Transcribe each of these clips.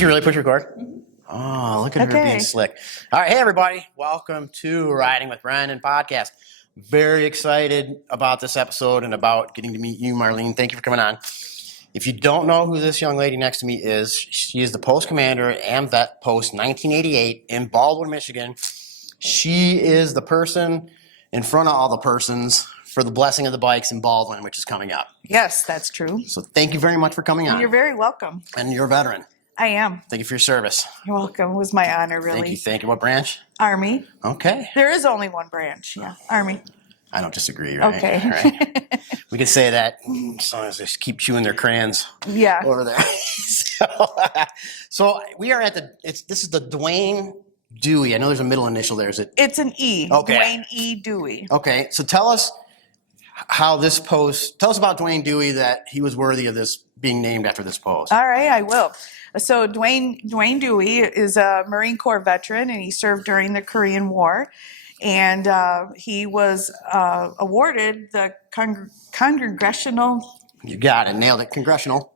Did you really push record? Oh, look at her being slick. All right. Hey, everybody. Welcome to Riding with Brandon podcast. Very excited about this episode and about getting to meet you, Marlene. Thank you for coming on. If you don't know who this young lady next to me is, she is the Post Commander at AmVets Post 1988 in Baldwin, Michigan. She is the person in front of all the persons for the Blessing of the Bikes in Baldwin, which is coming up. Yes, that's true. So thank you very much for coming on. You're very welcome. And you're a veteran. I am. Thank you for your service. You're welcome. It was my honor, really. Thank you. What branch? Army. Okay. There is only one branch. Yeah, Army. I don't disagree, right? Okay. All right. We can say that as long as they keep chewing their crayons over there. So we are at this is the Dwayne Dewey. I know there's a middle initial there. Is it? It's an E. Okay. Dwayne E. Dewey. Okay. So tell us about Dwayne Dewey, that he was worthy of this being named after this post. All right, I will. So Dwayne Dewey is a Marine Corps veteran, and he served during the Korean War. And he was awarded the Congressional... You got it. Nailed it. Congressional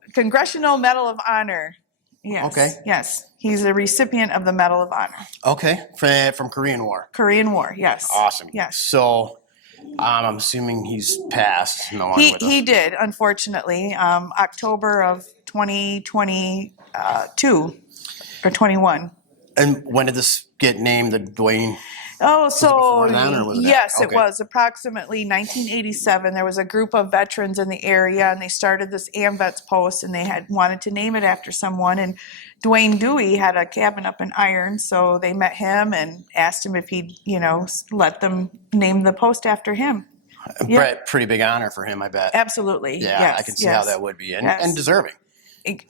Medal of Honor. Yes. Okay. Yes. He's a recipient of the Medal of Honor. Okay. From Korean War. Korean War, yes. Awesome. Yes. So I'm assuming he's passed. No longer with us. He did, unfortunately. October of 2022 or 21. And when did this get named the Dwayne? Oh, so yes, okay. It was approximately 1987. There was a group of veterans in the area, and they started this AmVets Post, and they had wanted to name it after someone. And Dwayne Dewey had a cabin up in Iron, so they met him and asked him if he'd, let them name the post after him. Pretty big honor for him, I bet. Absolutely. Yeah, yes, I can see how that would be, and deserving.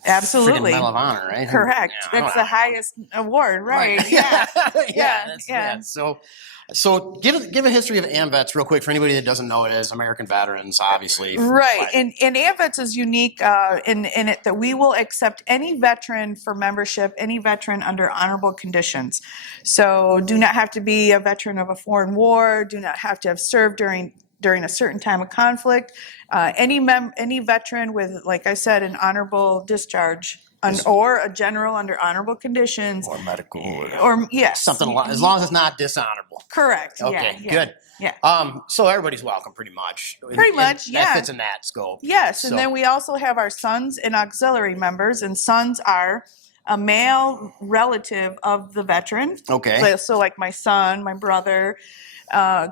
Absolutely. Medal of Honor, right? Correct. That's the highest award, right? Yeah. Yeah. So give a history of AmVets real quick for anybody that doesn't know it as American veterans, obviously. Right. And AmVets is unique in it that we will accept any veteran for membership, any veteran under honorable conditions. So do not have to be a veteran of a foreign war, do not have to have served during a certain time of conflict. Any veteran with, like I said, an honorable discharge or a general under honorable conditions. Or medical. Or yes. Something as long as it's not dishonorable. Correct. Okay, good. Yeah. So everybody's welcome pretty much. That fits in that scope. Yes, and then we also have our sons and auxiliary members, and sons are a male relative of the veteran. Okay. So like my son, my brother,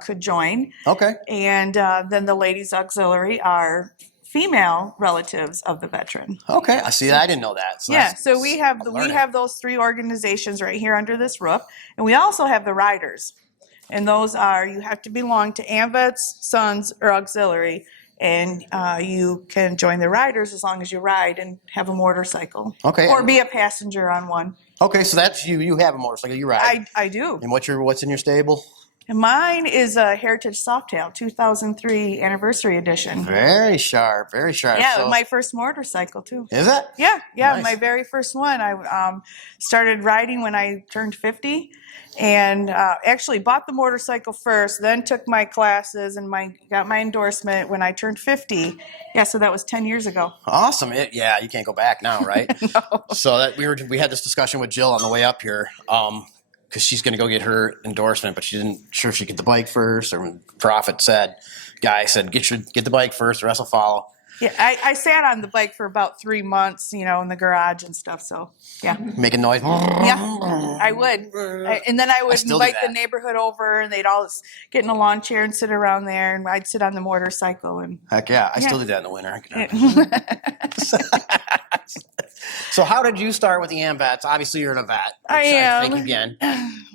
could join. Okay. And then the ladies auxiliary are female relatives of the veteran. Okay, I see that. I didn't know that. So we have those three organizations right here under this roof, and we also have the riders, and those are, you have to belong to AmVets, Sons, or Auxiliary, and you can join the riders as long as you ride and have a motorcycle. Okay. Or be a passenger on one. Okay, so that's you. You have a motorcycle. You ride. I do. And what's in your stable? And mine is a Heritage Softail 2003 anniversary edition. Very sharp, very sharp. Yeah, my first motorcycle too. Is it? Yeah, Nice. My very first one. I started riding when I turned 50, and actually bought the motorcycle first, then took my classes and got my endorsement when I turned 50. Yeah, so that was 10 years ago. Awesome. You can't go back now, right? No. So we had this discussion with Jill on the way up here. Because she's going to go get her endorsement, but she didn't sure if she get the bike first. Or when Prophet guy said, get the bike first, the rest will follow. Yeah, I sat on the bike for about 3 months, in the garage and stuff. So yeah, making noise. Yeah, I would, and then I would invite the neighborhood over, and they'd all get in a lawn chair and sit around there, and I'd sit on the motorcycle. And heck yeah, I still do that in the winter. So how did you start with the AmVets? Obviously, you're a vet. I am. Thank you again.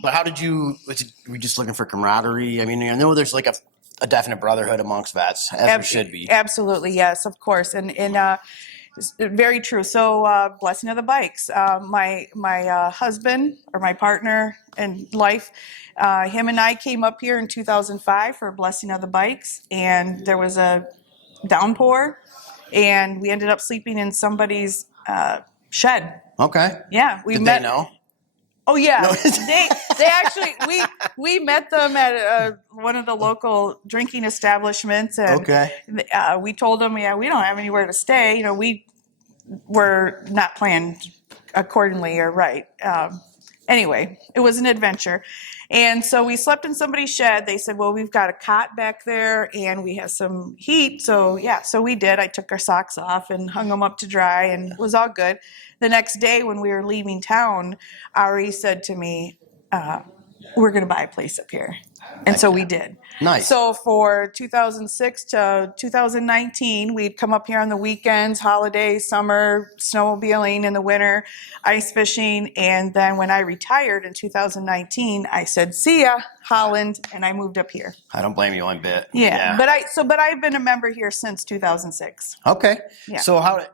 But how did you? Were you just looking for camaraderie? I mean, I know there's like a definite brotherhood amongst vets, as there should be. Absolutely, yes, of course, and very true. So, Blessing of the Bikes. My husband, or my partner in life, him and I came up here in 2005 for Blessing of the Bikes, and there was a downpour, and we ended up sleeping in somebody's shed. Okay. Yeah, Did they know? Oh yeah, no. they actually we met them at one of the local drinking establishments, and we told them, we don't have anywhere to stay. We were not planning accordingly or right. Anyway, it was an adventure. And so we slept in somebody's shed. They said, well, we've got a cot back there and we have some heat. So yeah, so we did. I took our socks off and hung them up to dry and it was all good. The next day when we were leaving town, Ari said to me, we're going to buy a place up here. And so we did. Nice. So for 2006 to 2019, we'd come up here on the weekends, holidays, summer, snowmobiling in the winter, ice fishing. And then when I retired in 2019, I said, see ya, Holland, and I moved up here. I don't blame you one bit. Yeah. But I've been a member here since 2006. Okay. Yeah. So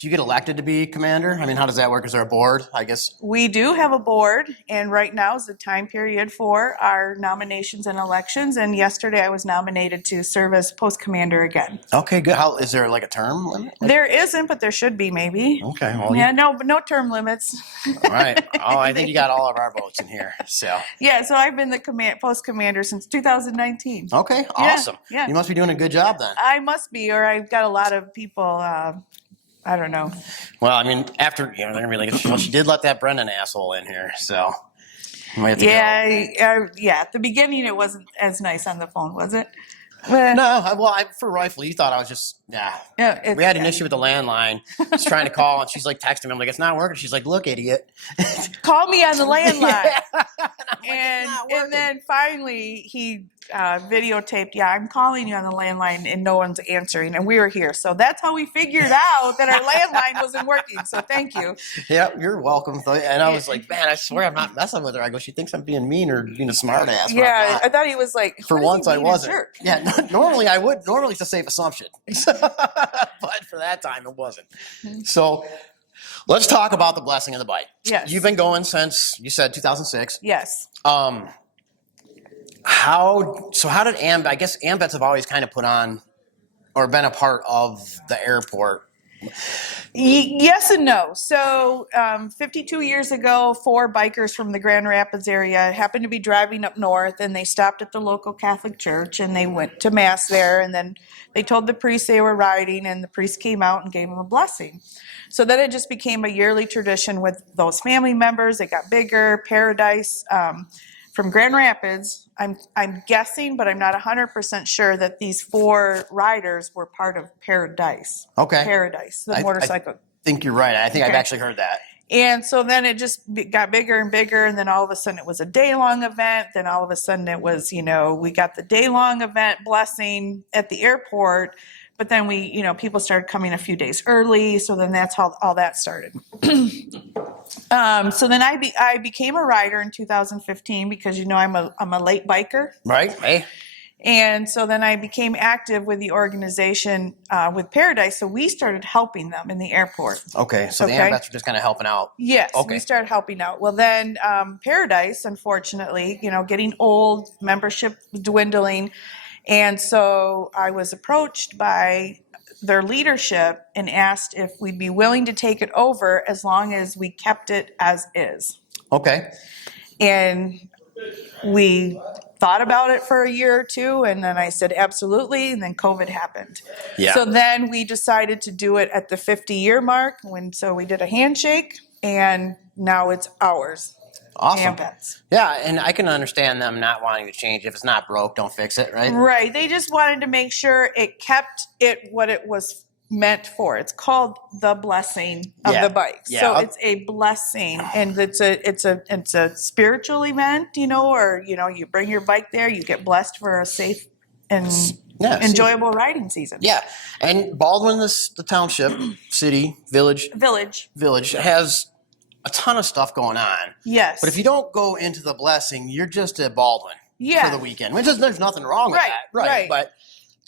do you get elected to be commander? I mean, how does that work? Is there a board, I guess? We do have a board, and right now is the time period for our nominations and elections. And yesterday I was nominated to serve as Post Commander again. Okay, good. Is there like a term limit? There isn't, but there should be maybe. Okay. Well, Yeah, no term limits. All right. Oh, I think you got all of our votes in here. So. Yeah, so I've been the Post Commander since 2019. Okay, awesome. Yeah. You must be doing a good job then. I must be, or I've got a lot of people. I don't know. Well, I mean, after they're gonna be like, well, she did let that Brendan asshole in here, so you might have to go. Yeah. At the beginning, it wasn't as nice on the phone, was it? No, for rifle, you thought I was just we had an issue with the landline. I was trying to call, and she's like texting me. I'm like, it's not working. She's like, look, idiot. Call me on the landline. Yeah. And then finally he videotaped, I'm calling you on the landline and no one's answering, and we were here. So that's how we figured out that our landline wasn't working. So thank you. Yeah, you're welcome. And I was like, man, I swear I'm not messing with her. I go, she thinks I'm being mean or being a smart ass. Yeah, I thought he was like, for once I wasn't. Yeah, normally I would. Normally it's a safe assumption. But for that time it wasn't. So let's talk about the blessing of the bike. Yes. You've been going since, you said 2006. Yes. How did I guess AmVets have always kind of put on or been a part of the airport. Yes and no. So 52 years ago, 4 bikers from the Grand Rapids area happened to be driving up north, and they stopped at the local Catholic church, and they went to mass there, and then they told the priest they were riding, and the priest came out and gave them a blessing. So then it just became a yearly tradition with those family members. It got bigger. Paradise from Grand Rapids, I'm guessing, but I'm not 100% sure that these 4 riders were part of Paradise. Okay. Paradise, the motorcycle. I think you're right. I think I've actually heard that. And so then it just got bigger and bigger, and then all of a sudden it was a day-long event. Then all of a sudden it was, we got the day-long event blessing at the airport, but then people started coming a few days early, so then that's how all that started. So then I became a rider in 2015 because I'm a late biker. Right. Hey. And so then I became active with the organization with Paradise. So we started helping them in the airport. Okay. So the AmVets were just kind of helping out. Yes. Okay. We started helping out. Well, then Paradise, unfortunately, getting old, membership dwindling. And so I was approached by their leadership and asked if we'd be willing to take it over as long as we kept it as is. Okay. And we thought about it for a year or two, and then I said absolutely, and then COVID happened. Yeah. So then we decided to do it at the 50-year mark, so we did a handshake, and now it's ours. Awesome. AmVets. Yeah, and I can understand them not wanting to change. If it's not broke, don't fix it, right? Right. They just wanted to make sure it kept it what it was meant for. It's called the blessing of the bike. Yeah. So it's a blessing, and it's a spiritual event, or you bring your bike there, you get blessed for a safe and enjoyable riding season. Yeah. And Baldwin, the township, city, village has a ton of stuff going on. Yes. But if you don't go into the blessing, you're just at Baldwin for the weekend. Which there's nothing wrong with that. Right. But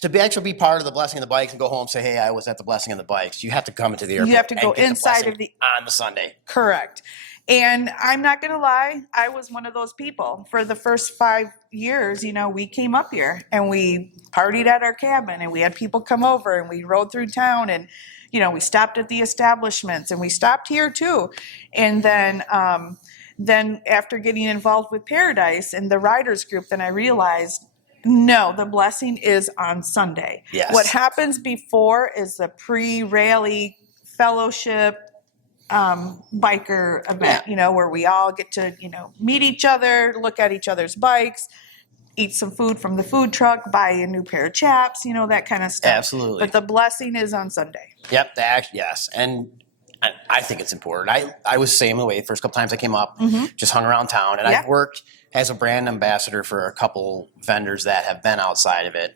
to actually be part of the blessing of the bikes and go home and say, hey, I was at the blessing of the bikes, you have to come into the airport. You have to go inside of on the Sunday. Correct. And I'm not going to lie, I was one of those people. For the first 5 years, we came up here and we partied at our cabin, and we had people come over, and we rode through town, and we stopped at the establishments, and we stopped here too. And then after getting involved with Paradise and the riders group, then I realized, no, the blessing is on Sunday. Yes. What happens before is the pre-rally fellowship, biker event, where we all get to, meet each other, look at each other's bikes, eat some food from the food truck, buy a new pair of chaps, that kind of stuff. Absolutely. But the blessing is on Sunday. Yep. Yes. And I think it's important. I was the same way the first couple times I came up, just hung around town. And I've worked as a brand ambassador for a couple vendors that have been outside of it.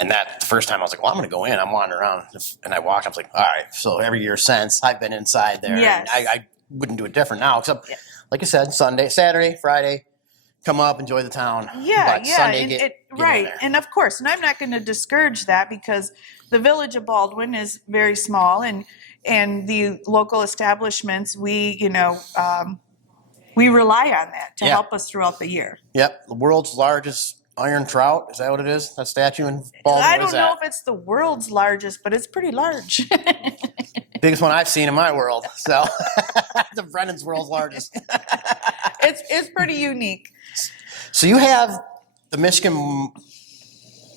And that the first time I was like, well, I'm going to go in. I'm wandering around. And I walked. I was like, all right. So every year since, I've been inside there. Yes. And I wouldn't do it different now. Except, like I said, Sunday, Saturday, Friday, come up, enjoy the town. Yeah, but Sunday, get right. in there. And of course, and I'm not going to discourage that because the village of Baldwin is very small, and the local establishments, we rely on that to help us throughout the year. Yep. The world's largest iron trout. Is that what it is? That statue in Baldwin? I don't know if it's the world's largest, but it's pretty large. Biggest one I've seen in my world. So the Brennan's world's largest. It's pretty unique. So you have the Michigan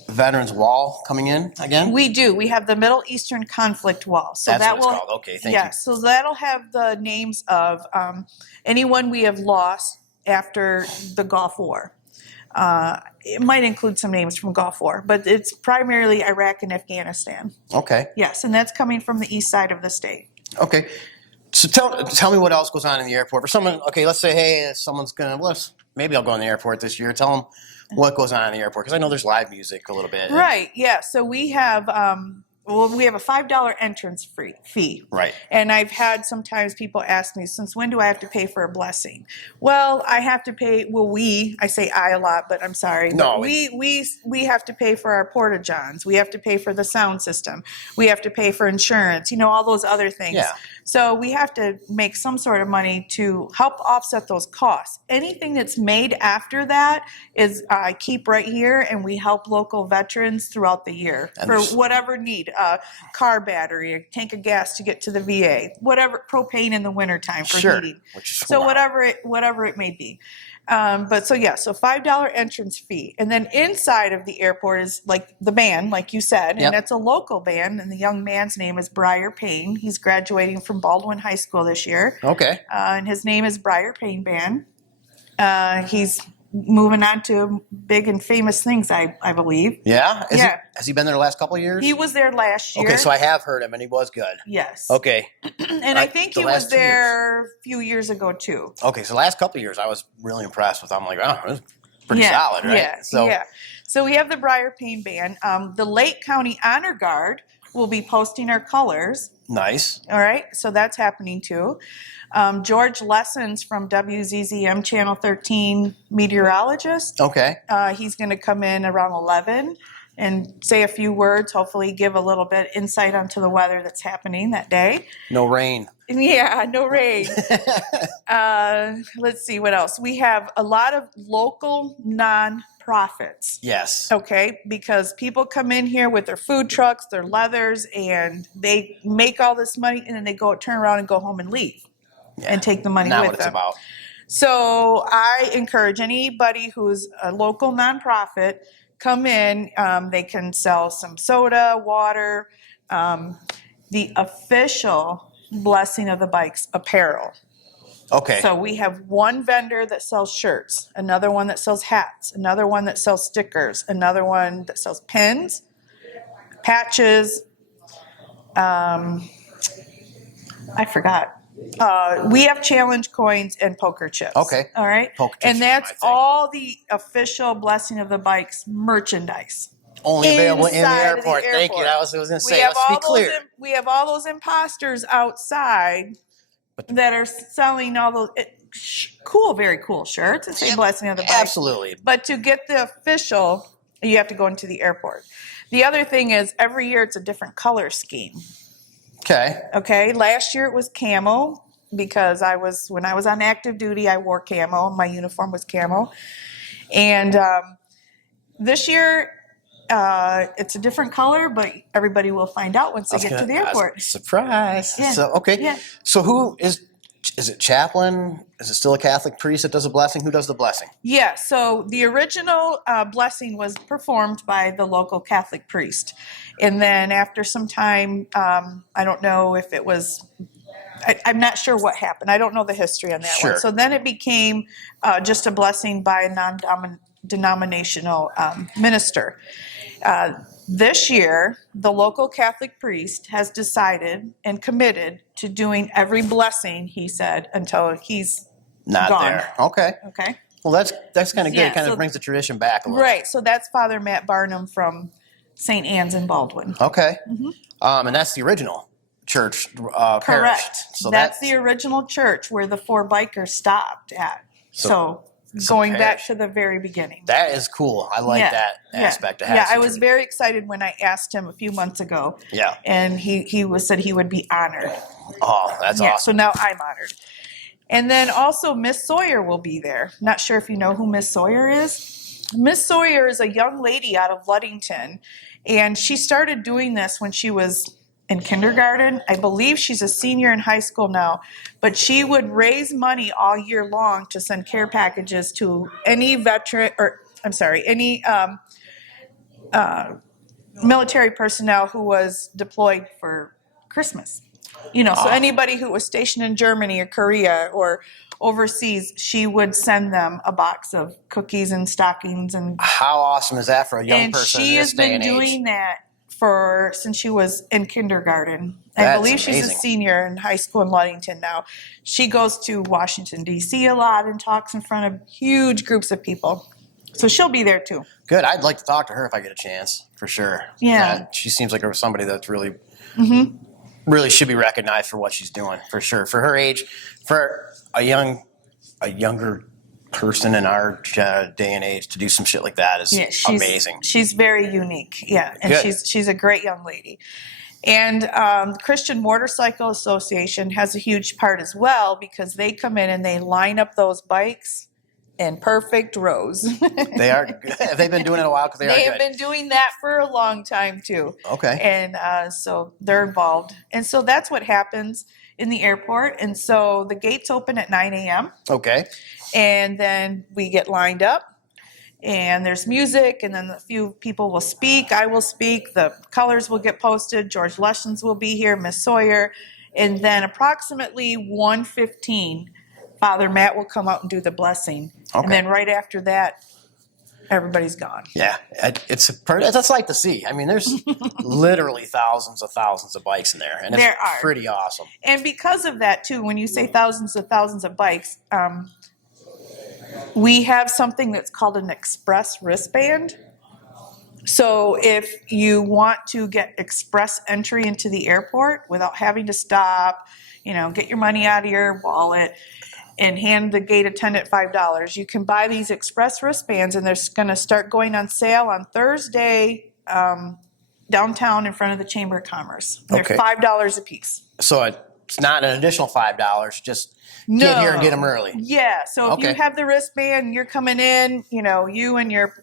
Veterans Wall coming in again? We do. We have the Middle Eastern Conflict Wall. So That's that what it's called. Okay, thank you. So that'll have the names of anyone we have lost after the Gulf War. It might include some names from Gulf War, but it's primarily Iraq and Afghanistan. Okay. Yes, and that's coming from the east side of the state. Okay. So tell me what else goes on in the airport. For someone, okay, let's say, hey, someone's going to, maybe I'll go in the airport this year. Tell them what goes on in the airport, because I know there's live music a little bit. Right, yeah. So we have we have a $5 entrance fee. Right. And I've had sometimes people ask me, since when do I have to pay for a blessing? Well, I have to pay, I say I a lot, but I'm sorry. No. But we have to pay for our porta-johns. We have to pay for the sound system. We have to pay for insurance, all those other things. Yeah. So we have to make some sort of money to help offset those costs. Anything that's made after that is I keep right here, and we help local veterans throughout the year for whatever need. Car battery, a tank of gas to get to the VA, whatever, propane in the wintertime for heating. So whatever it may be. So $5 entrance fee. And then inside of the airport is like the band, like you said, and it's a local band, and the young man's name is Briar Payne. He's graduating from Baldwin High School this year. Okay. And his name is Briar Payne Band. He's moving on to big and famous things, I believe. Yeah? Has he been there the last couple of years? He was there last year. Okay, so I have heard him, and he was good. Yes. Okay. And I think he was there a few years ago, too. Okay, so the last couple of years, I was really impressed with him. I'm like, oh, this is pretty solid, right? So we have the Briar Payne Band. The Lake County Honor Guard will be posting our colors. Nice. All right, so that's happening, too. George Lessons from WZZM Channel 13 meteorologist. Okay. He's going to come in around 11 and say a few words, hopefully give a little bit insight onto the weather that's happening that day. No rain. Yeah, no rain. Let's see what else. We have a lot of local nonprofits. Yes. Okay, because people come in here with their food trucks, their leathers, and they make all this money, and then they turn around and go home and leave. And take the money with them. Not what it's about. So I encourage anybody who's a local nonprofit, come in. They can sell some soda, water, the official Blessing of the Bikes apparel. Okay. So we have one vendor that sells shirts, another one that sells hats, another one that sells stickers, another one that sells pins, patches. I forgot. We have challenge coins and poker chips. Okay. All right. Poker chips, and that's all the official Blessing of the Bikes merchandise. Only available in the Inside of airport. Thank you. That was what I was going to say. Let's be clear. We have all those imposters outside that are selling all those very cool shirts that say Blessing of the Bikes. Absolutely. But to get the official, you have to go into the airport. The other thing is every year it's a different color scheme. Okay. Last year it was camo because when I was on active duty, I wore camo. My uniform was camo. And this year it's a different color, but everybody will find out once they get to the airport. Surprise. Yeah. So, okay. Yeah. So who is it chaplain? Is it still a Catholic priest that does the blessing? Who does the blessing? Yeah. So the original blessing was performed by the local Catholic priest. And then after some time, I don't know if it was I'm not sure what happened. I don't know the history on that Sure. one. So then it became just a blessing by a non-denominational minister. This year, the local Catholic priest has decided and committed to doing every blessing, he said, until he's Not gone. there. Okay. Okay. Well, that's kind of good. Yeah, It kind of so- brings the tradition back a little. Right. So that's Father Matt Barnum from St. Anne's in Baldwin. Okay. And that's the original church parish. Correct. So that's the original church where the 4 bikers stopped at. So going back parish. to the very beginning. That is cool. I like that aspect. It has Yeah, I some was tradition. very excited when I asked him a few months ago. Yeah. And he said he would be honored. Oh, that's Yeah, awesome. so now I'm honored. And then also Miss Sawyer will be there. Not sure if you know who Miss Sawyer is. Miss Sawyer is a young lady out of Ludington, and she started doing this when she was in kindergarten. I believe she's a senior in high school now, but she would raise money all year long to send care packages to any veteran, or I'm sorry, any military personnel who was deployed for Christmas. You know, so anybody who was stationed in Germany or Korea or overseas, she would send them a box of cookies and stockings. And How awesome is that for a young person she in has this day been and doing age? that since she was in kindergarten. I That's believe she's a amazing. senior in high school in Ludington now. She goes to Washington, D.C. a lot and talks in front of huge groups of people. So she'll be there too. Good. I'd like to talk to her if I get a chance, for sure. Yeah. She seems like somebody that's really, really should be recognized for what she's doing, for sure. For her age, for a younger person in our day and age to do some shit like that is amazing. She's very unique. Yeah, and Good. she's a great young lady. And Christian Motorcycle Association has a huge part as well because they come in and they line up those bikes in perfect rows. They are. They've been doing it a while because they They are have good. been doing that for a long time too. Okay. And so they're involved. And so that's what happens in the airport. And so the gates open at 9 a.m. Okay. And then we get lined up. And there's music, and then a few people will speak. I will speak. The colors will get posted. George Lessons will be here, Miss Sawyer. And then approximately 1:15, Father Matt will come out and do the blessing. Okay. And then right after that, everybody's gone. Yeah, that's like to see. I mean, there's literally thousands of bikes in there, and it's There are. pretty awesome. And because of that, too, when you say thousands of bikes, we have something that's called an express wristband. So if you want to get express entry into the airport without having to stop, get your money out of your wallet and hand the gate attendant $5, you can buy these express wristbands, and they're going to start going on sale on Thursday downtown in front of the Chamber of Commerce. They're Okay. $5 a piece. So it's not an additional $5. Just get here and get them early. Yeah. So if you Okay. have the wristband, you're coming in, you and your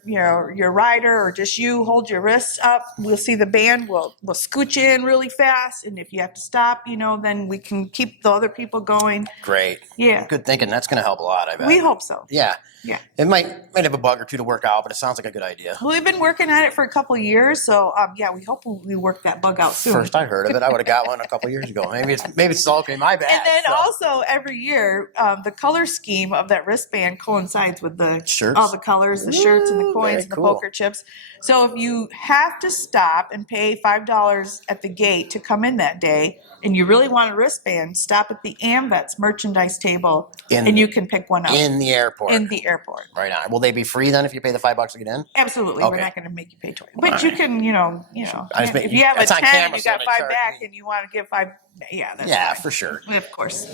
rider or just you hold your wrists up. We'll see the band. We'll scoot you in really fast. And if you have to stop, then we can keep the other people going. Great. Yeah. Good thinking. That's going to help a lot, I bet. We hope so. Yeah. Yeah. It might have a bug or two to work out, but it sounds like a good idea. We've been working at it for a couple of years. So we hope we work that bug out soon. First I heard of it, I would have got one a couple years ago. Maybe it's okay. My bad. And then So, also every year, the color scheme of that wristband coincides with the Shirts? all the colors, the shirts and the Ooh, coins very and the cool. poker chips. So if you have to stop and pay $5 at the gate to come in that day, and you really want a wristband, stop at the AmVets merchandise table, and you can pick one up in the airport. in the airport. Right on. Will they be free then if you pay the $5 to get in? Absolutely, Okay. we're not going to make you pay $20, but you can, I just if you have a it's on 10 and camera, you so got they 5 charge back, me. and you want to give 5, that's Yeah, fine. for sure. Of course.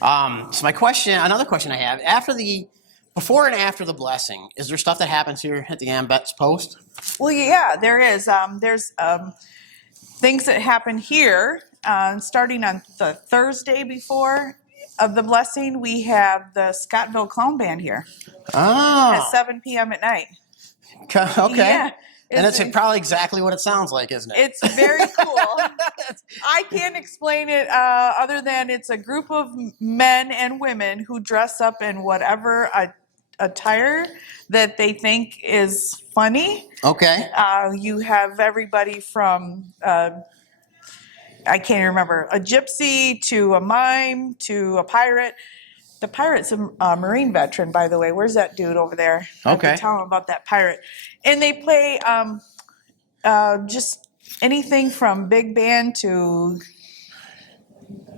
So another question I have, before and after the blessing, is there stuff that happens here at the AmVets Post? Well, yeah, there is. There's things that happen here. Starting on the Thursday before of the blessing, we have the Scottville Clown Band here at Oh, 7 p.m. at night. okay. Yeah, And it's probably exactly what it sounds like, isn't it? it's very cool. I can't explain it other than it's a group of men and women who dress up in whatever attire that they think is funny. Okay. You have everybody from I can't remember, a gypsy to a mime to a pirate. The pirate's a Marine veteran, by the way. Where's that dude over there? I have to Okay. tell him about that pirate. And they play just anything from big band to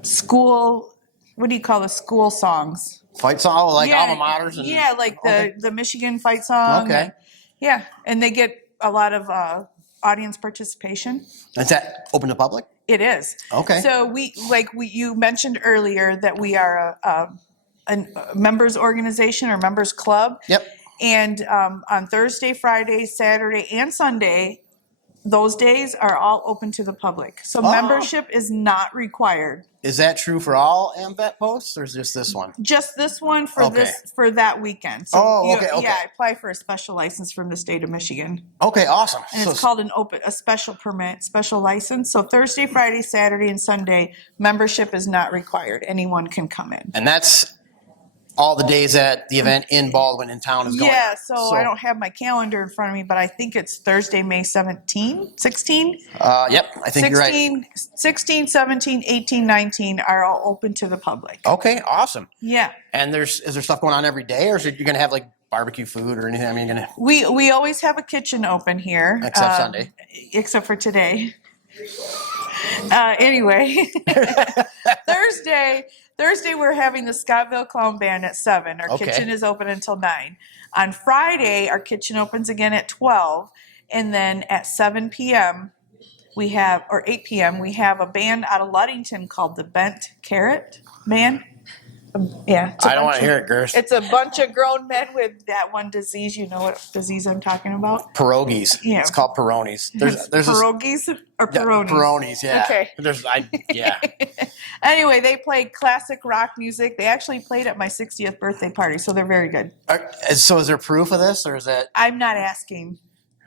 school. What do you call the school songs? Fight song, like alma maters? And, yeah, like the Michigan fight song. Okay. Yeah, and they get a lot of audience participation. Is that open to public? It is. Okay. So you mentioned earlier that we are a members organization or members club. Yep. And on Thursday, Friday, Saturday, and Sunday, those days are all open to the public. So membership is not required. Is that true for all AmVet posts, or is just this one? Just this one for that weekend. So okay. Yeah, I apply for a special license from the state of Michigan. Okay, awesome. And it's called a special permit, special license. So Thursday, Friday, Saturday, and Sunday, membership is not required. Anyone can come in. And that's all the days that the event in Baldwin in town is going. Yeah, so I don't have my calendar in front of me, but I think it's Thursday, May 16? Yep, I think you're right. 16, 17, 18, 19 are all open to the public. Okay, awesome. Yeah. And is there stuff going on every day, or is it, you're going to have like barbecue food or anything? I mean, you're going to... We always have a kitchen open here. Except Sunday. Except for today. Anyway, Thursday we're having the Scottville Clown Band at 7. Our kitchen is open until 9. On Friday, our kitchen opens again at 12. And then at 7 p.m. or 8 p.m., we have a band out of Ludington called the Bent Carrot Band. Yeah. I don't want to hear it, Gerst. It's a bunch of grown men with that one disease. You know what disease I'm talking about? Pierogies. Yeah. It's called Peronis. There's pierogies or Peronis? Peronis, yeah. Okay. Yeah. Anyway, they play classic rock music. They actually played at my 60th birthday party, so they're very good. So is there proof of this, or is that... I'm not asking.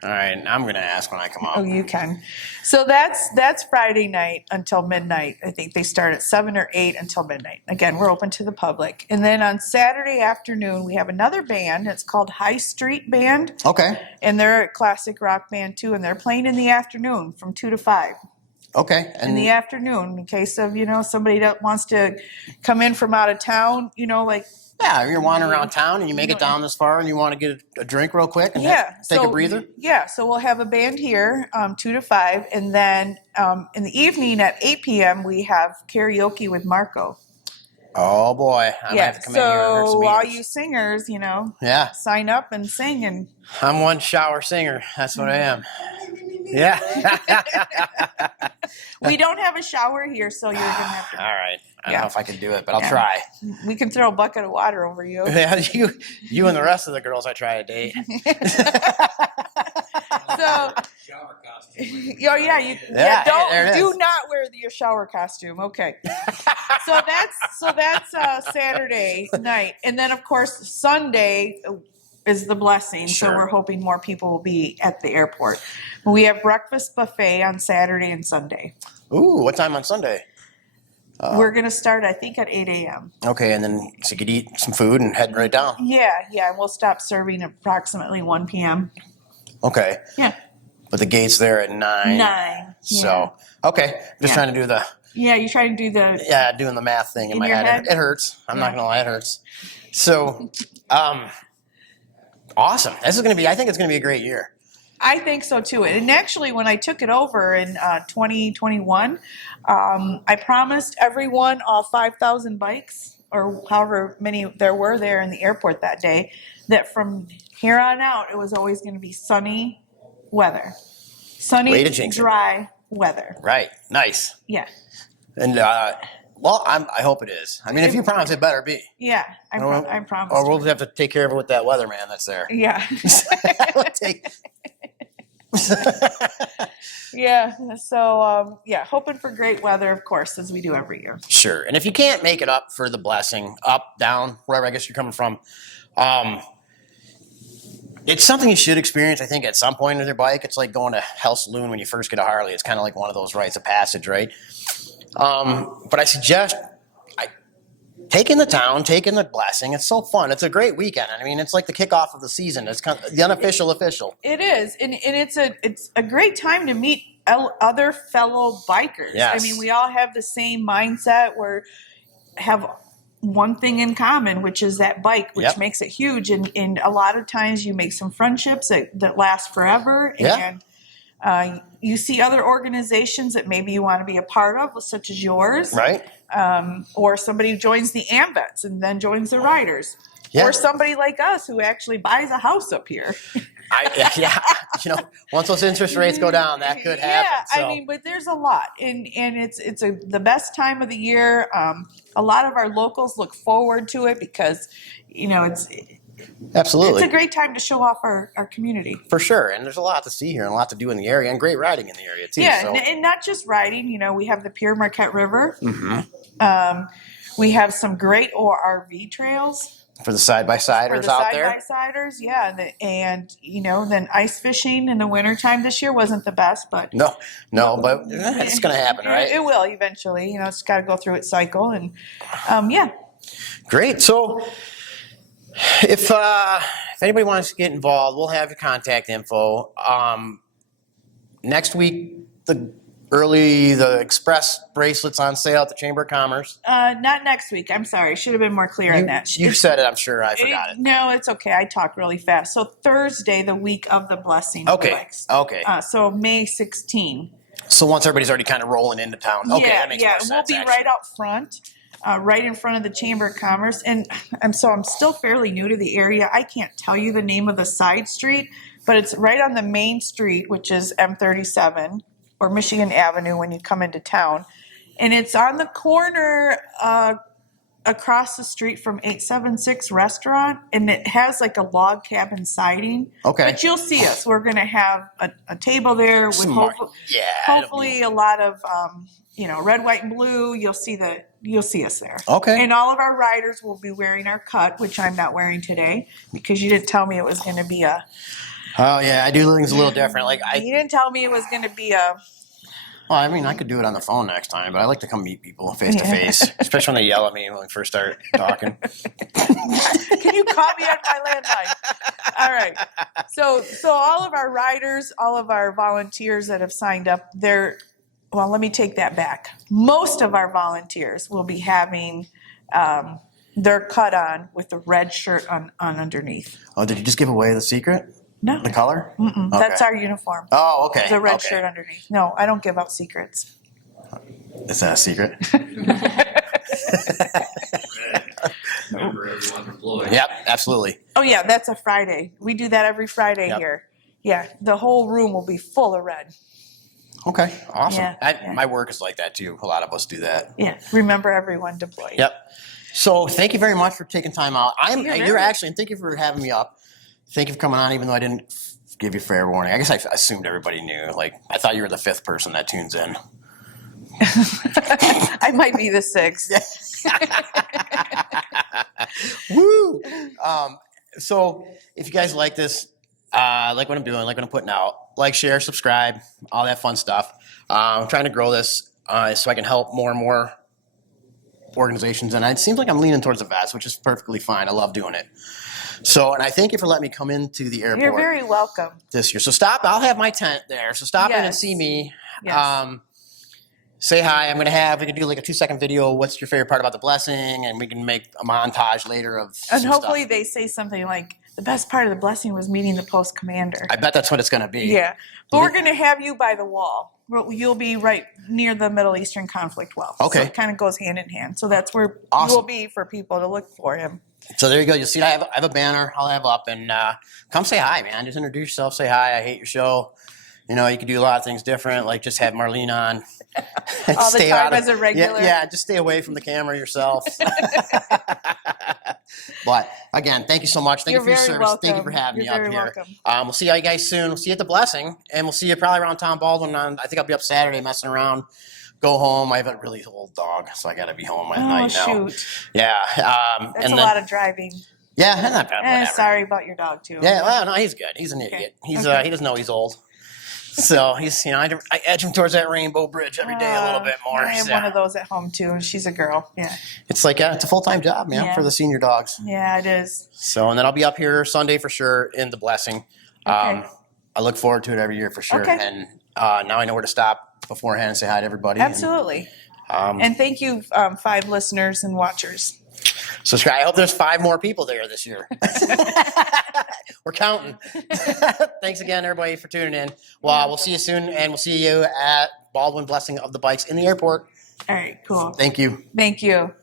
All right, I'm going to ask when I come up. Oh, you can. So that's Friday night until midnight. I think they start at 7 or 8 until midnight. Again, we're open to the public. And then on Saturday afternoon, we have another band. It's called High Street Band. Okay. And they're a classic rock band, too. And they're playing in the afternoon from 2 to 5. Okay. And in the afternoon, in case of, somebody that wants to come in from out of town, like... Yeah, you're wandering around town and you make it down this far and you want to get a drink real quick and take a breather? Yeah, so we'll have a band here, 2 to 5, and then in the evening at 8 p.m. we have karaoke with Marco. Oh boy, I might have to come in here and hurt some So all ears. you singers, Yeah. sign up and sing. And I'm one shower singer. That's what I am. Yeah. we don't have a shower here, so you're going to have to. All right. I don't know if I can do it, but I'll try. We can throw a bucket of water over you. Yeah, you and the rest of the girls I try to date. So, Shower costume. Do not wear your shower costume. Okay. So that's Saturday night, and then of course Sunday is the blessing. Sure. So we're hoping more people will be at the airport. We have breakfast buffet on Saturday and Sunday. Ooh, what time on Sunday? We're going to start, I think, at 8 a.m. Okay, and then so you could eat some food and head right down. Yeah, and we'll stop serving approximately 1 p.m. Okay. Yeah. But the gate's there at 9. 9. So, okay. Just trying to do the... Yeah, you're trying to do the... Yeah, doing the math thing in my your head. It hurts. I'm not going to lie, it hurts. So, awesome. I think it's going to be a great year. I think so too. And actually, when I took it over in 2021, I promised everyone all 5,000 bikes, or however many there were there in the airport that day, that from here on out, it was always going to be sunny weather. Sunny, dry weather. Right. Nice. Yeah. And, I hope it is. I mean, if you promise, it better be. Yeah, I promise. Or we'll have to take care of it with that weatherman that's there. Yeah. Yeah. So, hoping for great weather, of course, as we do every year. Sure. And if you can't make it up for the blessing, up, down, wherever I guess you're coming from, it's something you should experience, I think, at some point with your bike. It's like going to Hell Saloon when you first get a Harley. It's kind of like one of those rites of passage, right? But I suggest taking the town, taking the blessing. It's so fun. It's a great weekend. I mean, it's like the kickoff of the season. It's kind of the unofficial official. It is, and it's a great time to meet other fellow bikers. Yes. I mean, we all have the same mindset. Have one thing in common, which is that bike, which Yep. makes it huge. And a lot of times you make some friendships that last forever. Yeah. And you see other organizations that maybe you want to be a part of, such as yours. Right. Or somebody who joins the AmVets and then joins the riders. Yeah. Or somebody like us who actually buys a house up here. Once those interest rates go down, that could happen. Yeah, So. I mean, but there's a lot, and it's the best time of the year. A lot of our locals look forward to it because, it's Absolutely. it's a great time to show off our community. For sure, and there's a lot to see here and a lot to do in the area, and great riding in the area too. Yeah, so. and not just riding. We have the Pure Marquette River. Mm-hmm. We have some great RV trails. For the side-by-siders out there? Side-by-siders, yeah. And then ice fishing in the wintertime this year wasn't the best, but... No, but it's going to happen, right? It will eventually. It's got to go through its cycle. And, yeah. Great. So if anybody wants to get involved, we'll have your contact info. Next week, the express bracelets on sale at the Chamber of Commerce. Not next week. I'm sorry. Should have been more clear on that. You said it. I'm sure I forgot it. No, it's okay. I talk really fast. So Thursday, the week of the blessing. Okay. Okay. So May 16. So once everybody's already kind of rolling into town. Okay, that makes more sense. We'll be right out front, right in front of the Chamber of Commerce. And I'm still fairly new to the area. I can't tell you the name of the side street, but it's right on the main street, which is M37. Or Michigan Avenue when you come into town. And it's on the corner across the street from 876 Restaurant, and it has like a log cabin siding. Okay. But you'll see us. We're going to have a table there with hopefully a lot of red, white, and blue. You'll see us there. Okay. And all of our riders will be wearing our cut, which I'm not wearing today because you didn't tell me it was going to be a... Oh yeah, I do things a little different. You didn't tell me it was going to be a... Well, I mean, I could do it on the phone next time, but I like to come meet people face to face, especially when they yell at me when we first start talking. Can you call me on my landline? All right. So all of our riders, all of our volunteers that have signed up, let me take that back. Most of our volunteers will be having their cut on with the red shirt on underneath. Oh, did you just give away the secret? No. The color? Mm-mm. Okay. That's our uniform. Oh, okay. The red shirt underneath. No, I don't give out secrets. Is that a secret? Remember, everyone's employed. Yep, absolutely. Oh, yeah, that's a Friday. We do that every Friday here. Yeah, the whole room will be full of red. Okay, awesome. Yeah, My work is like that too. A lot of us do that. Yeah, remember everyone deployed. Yep. So thank you very much for taking time out. And thank you for having me up. Thank you for coming on, even though I didn't give you fair warning. I guess I assumed everybody knew. I thought you were the fifth person that tunes in. I might be the sixth. Woo! So if you guys like this, like what I'm doing, like what I'm putting out, like, share, subscribe, all that fun stuff. I'm trying to grow this so I can help more and more organizations. And it seems like I'm leaning towards the vets, which is perfectly fine. I love doing it. So, and I thank you for letting me come into the airport. You're very welcome. This year. So I'll have my tent there. So stop in and see me. Yes. Say hi. We can do like a 2-second video. What's your favorite part about the blessing? And we can make a montage later of And hopefully stuff. they say something like, the best part of the blessing was meeting the Post Commander. I bet that's what it's going to be. Yeah. But we're going to have you by the wall. You'll be right near the Middle Eastern conflict well. Okay. So it kind of goes hand in hand. So that's where Awesome. you will be for people to look for him. So there you go. You'll see I have a banner I'll have up, and come say hi, man. Just introduce yourself. Say hi. I hate your show. You can do a lot of things different, like just have Marlene on. All the time as a regular. Yeah, just stay away from the camera yourself. But again, thank you so much. Thank you for your service. Welcome. Thank you for having me up very here. Welcome. We'll see you guys soon. We'll see you at the blessing, and we'll see you probably around St Baldwin. I think I'll be up Saturday messing around. Go home. I have a really old dog, so I got to be home at night now. Oh, shoot. Yeah. That's a lot of driving. Yeah, not bad. Whatever. Sorry about your dog, too. Yeah, well, no, he's good. He's an idiot. He doesn't know he's old. So he's, I edge him towards that rainbow bridge every day a little bit more. I have one of those at home too, and she's a girl. Yeah. It's like, it's a full-time job, man, for the senior dogs. Yeah, it is. So, and then I'll be up here Sunday for sure in the blessing. Okay. I look forward to it every year for sure. Okay. And Now I know where to stop beforehand and say hi to everybody. Absolutely. And, And thank you, 5 listeners and watchers. subscribe. I hope there's 5 more people there this year. We're counting. Thanks again, everybody, for tuning in. Well, we'll see you soon, and we'll see you at Baldwin Blessing of the Bikes in the airport. All right, cool. Thank you. Thank you.